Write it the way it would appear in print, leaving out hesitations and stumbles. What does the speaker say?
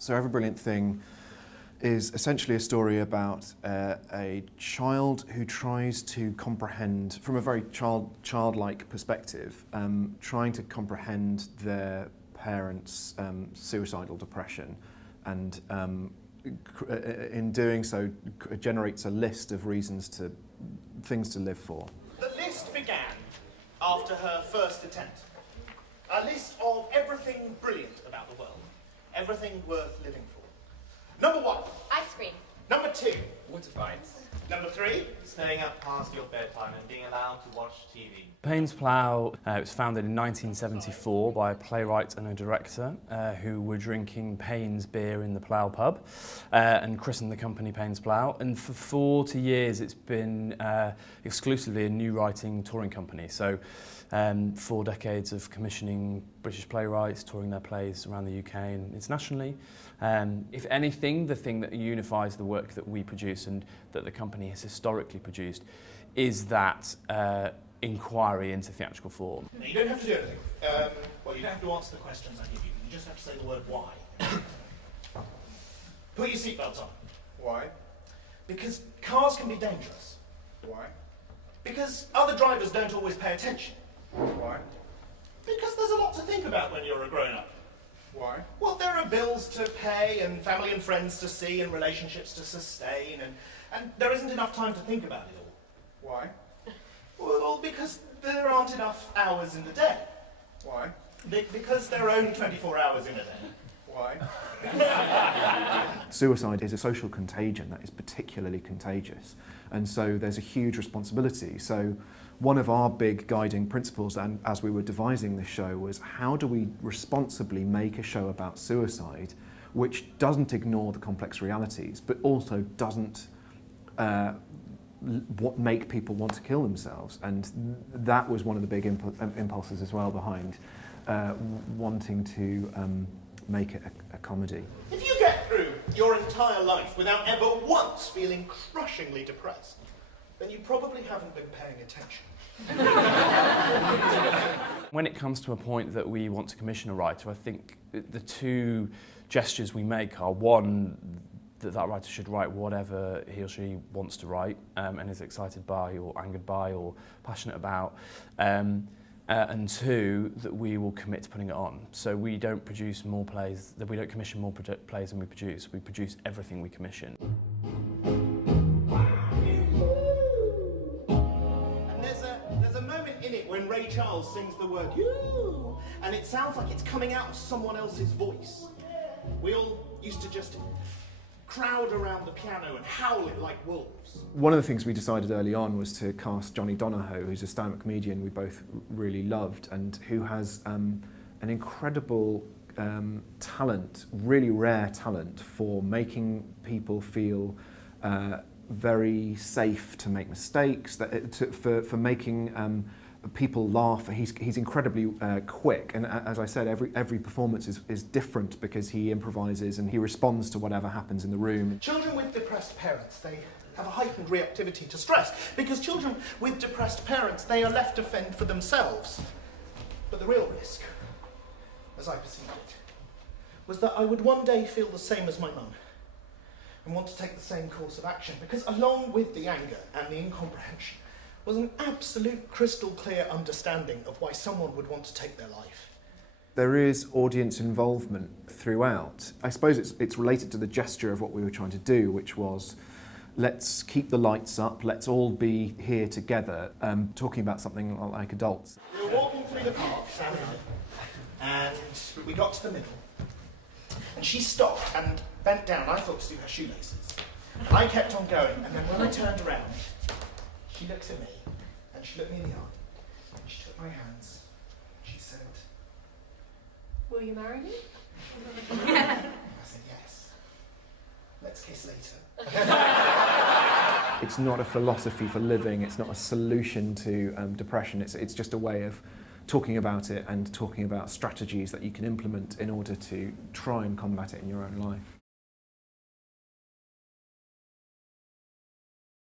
So Every Brilliant Thing is essentially a story about a child who tries to comprehend, from a very childlike perspective, trying to comprehend their parents' suicidal depression, and in doing so generates a list of things to live for. The list began after her first attempt. A list of everything brilliant about the world. Everything worth living for. Number 1. Ice cream. Number 2. Water fights. Number 3. Staying up past your bedtime and being allowed to watch TV. Payne's Plough was founded in 1974 by a playwright and a director who were drinking Payne's beer in the Plough pub and christened the company Payne's Plough. And for 40 years it's been exclusively a new writing touring company. So 4 decades of commissioning British playwrights, touring their plays around the UK and internationally. If anything, the thing that unifies the work that we produce and that the company has historically produced is that inquiry into theatrical form. Now, you don't have to do anything. Well, you don't have to answer the questions I give you. You just have to say the word why. Put your seatbelts on. Why? Because cars can be dangerous. Why? Because other drivers don't always pay attention. Why? Because there's a lot to think about when you're a grown-up. Why? Well, there are bills to pay and family and friends to see and relationships to sustain, and there isn't enough time to think about it all. Why? Well, because there aren't enough hours in the day. Why? Because there are only 24 hours in a day. Why? Suicide is a social contagion that is particularly contagious, and so there's a huge responsibility. So one of our big guiding principles, and as we were devising this show, was how do we responsibly make a show about suicide which doesn't ignore the complex realities but also doesn't make people want to kill themselves. And that was one of the big impulses as well behind wanting to make it a comedy. If you get through your entire life without ever once feeling crushingly depressed, then you probably haven't been paying attention. When it comes to a point that we want to commission a writer, I think the 2 gestures we make are, one, that writer should write whatever he or she wants to write and is excited by or angered by or passionate about, and 2, that we will commit to putting it on. So we don't produce more plays, we don't commission more plays than we produce everything we commission. There's a moment in it when Ray Charles sings the word "you," and it sounds like it's coming out of someone else's voice. We all used to just crowd around the piano and howl it like wolves. One of the things we decided early on was to cast Johnny Donahoe, who's a stand-up comedian we both really loved and who has an incredible talent, really rare talent, for making people feel very safe to make mistakes, for making people laugh. He's incredibly quick, and as I said, every performance is different because he improvises and he responds to whatever happens in the room. Children with depressed parents, they have a heightened reactivity to stress, because children with depressed parents, they are left to fend for themselves. But the real risk, as I perceived it, was that I would one day feel the same as my mum and want to take the same course of action, because along with the anger and the incomprehension was an absolute crystal clear understanding of why someone would want to take their life. There is audience involvement throughout. I suppose it's related to the gesture of what we were trying to do, which was, let's keep the lights up, let's all be here together, talking about something like adults. We were walking through the park, Sam and I, and we got to the middle. And she stopped and bent down, I thought, to do her shoelaces. And I kept on going, and then when I turned around, she looked at me, and she looked me in the eye, and she took my hands, and she said, Will you marry me? I said, yes. Let's kiss later. It's not a philosophy for living, it's not a solution to depression, it's just a way of talking about it and talking about strategies that you can implement in order to try and combat it in your own life.